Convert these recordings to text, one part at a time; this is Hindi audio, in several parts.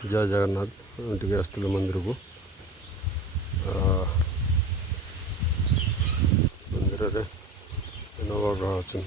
जय जगन्नाथ टिके आसलु मंदिर को मंदिर रे नवग्रह अच्छा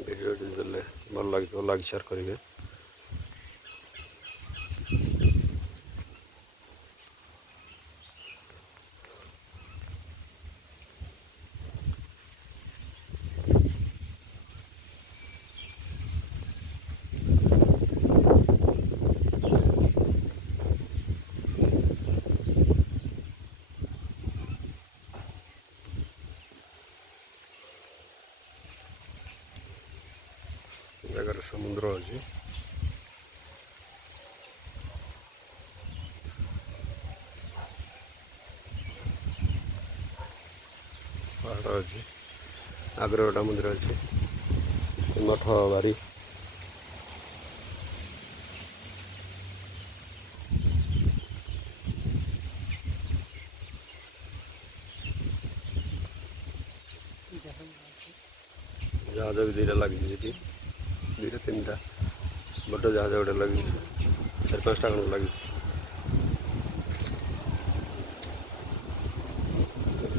वीडियो देले भल लगे लाइक शेयर करेंगे। जगह समुद्र अच्छी पहाड़ अच्छी आगे गोटा मंदिर अच्छी मठ बारी जहाज भी दुईटा लगी दुईटा तीन टा बड़ जहाज गोटे लगी 4-5टा खंड लगी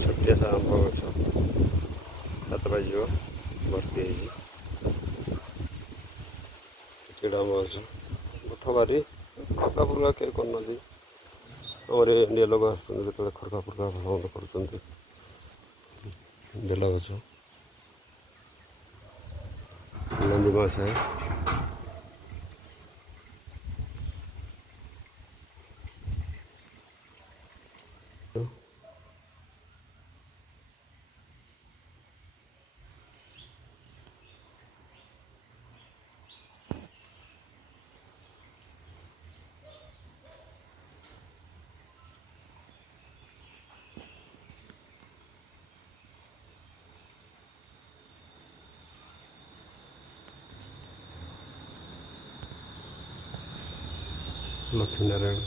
छटिया सा आंब गछ 7 बज भर्ती आम गछ मठ बारी खरका फुरका के करना आम इंडिया लोग आते खरका फुरका भल मन्द कर बेल गछ नंदी मास है लक्ष्मी नारायण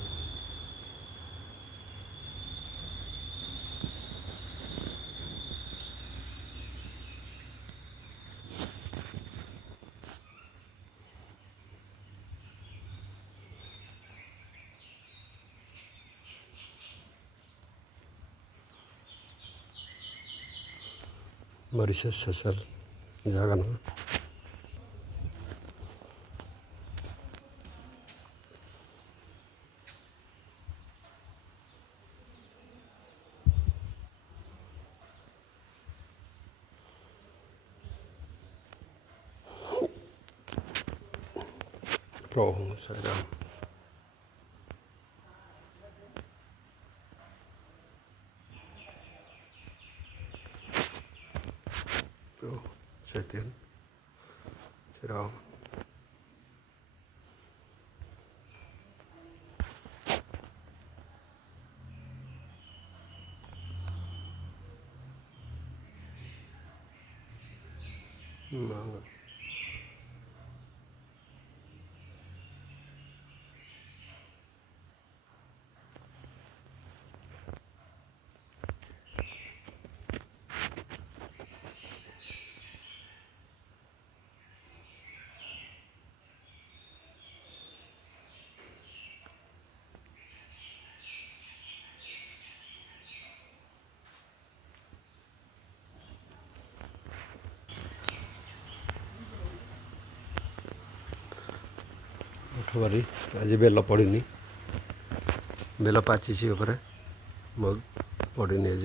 मॉरिशस सेशल जगह ना प्रभु साई राम प्रभु चैतन्य श्री राम मंगल बारी आज बेल पड़नी बेल पाची उपर पड़नी आज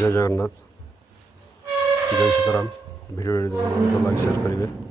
जय जगन्नाथ जय सीताराम वीडियो लाइक शेयर करेंगे।